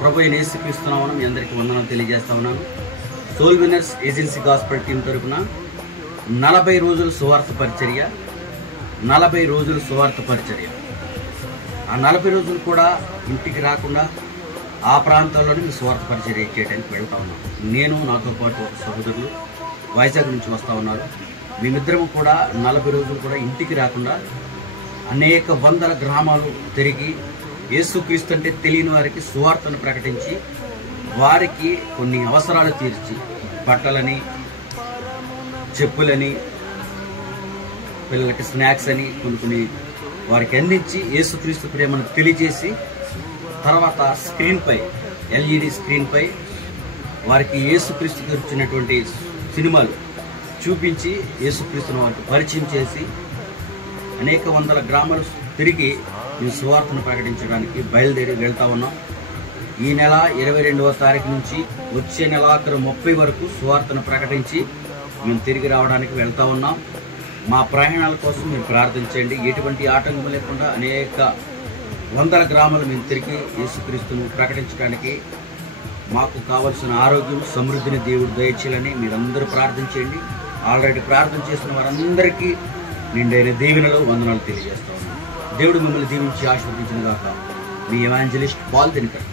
ప్రభు అయిన యేసుక్రీస్తు నామమున మీ అందరికీ వందనాలు తెలియజేస్తా ఉన్నాను. Soul winners agency gospel team తరపున 40 రోజుల సువార్త పరిచర్య, 40 రోజుల సువార్త పరిచర్య. ఆ 40 రోజులు కూడా ఇంటికి రాకుండా ఆ ప్రాంతాల్లోనే మీ సువార్త పరిచర్య చేయడానికి వెళ్తా ఉన్నాను. నేను, నాతో పాటు సహోదరులు వైజాగ్ నుంచి వస్తూ ఉన్నారు. మేమిద్దరము కూడా 40 రోజులు కూడా ఇంటికి రాకుండా అనేక వందల గ్రామాలు తిరిగి యేసుక్రీస్తు అంటే తెలియని వారికి సువార్తను ప్రకటించి వారికి కొన్ని అవసరాలు తీర్చి బట్టలని, చెప్పులని, పిల్లలకి స్నాక్స్ అని కొన్ని వారికి అందించి యేసుక్రీస్తు ప్రేమను తెలియజేసి తర్వాత స్క్రీన్పై, ఎల్ఈడి స్క్రీన్పై వారికి యేసుక్రీస్తు గురించినటువంటి సినిమాలు చూపించి యేసుక్రీస్తును వారికి పరిచయం చేసి అనేక వందల గ్రామాలు తిరిగి ఈ సువార్తను ప్రకటించడానికి బయలుదేరి వెళ్తా ఉన్నాం. ఈ నెల 22వ తారీఖు నుంచి వచ్చే నెలాఖరు 30 వరకు సువార్తను ప్రకటించి మేము తిరిగి రావడానికి వెళ్తా ఉన్నాం. మా ప్రయాణాల కోసం మీరు ప్రార్థించండి. ఎటువంటి ఆటంకం లేకుండా అనేక వందల గ్రామాలు మేము తిరిగి యేసుక్రీస్తును ప్రకటించడానికి మాకు కావలసిన ఆరోగ్యం, సమృద్ధిని దేవుడు దయచేయాలని మీరందరూ ప్రార్థించండి. ఆల్రెడీ ప్రార్థన చేసిన వారందరికీ నిండైన దీవెనలు, వందనాలు తెలియజేస్తా ఉన్నాను. దేవుడు మిమ్మల్ని దీవించి ఆశీర్వదించిన గాక. మీ ఎవాంజలిస్ట్ పాల్ దినకర్.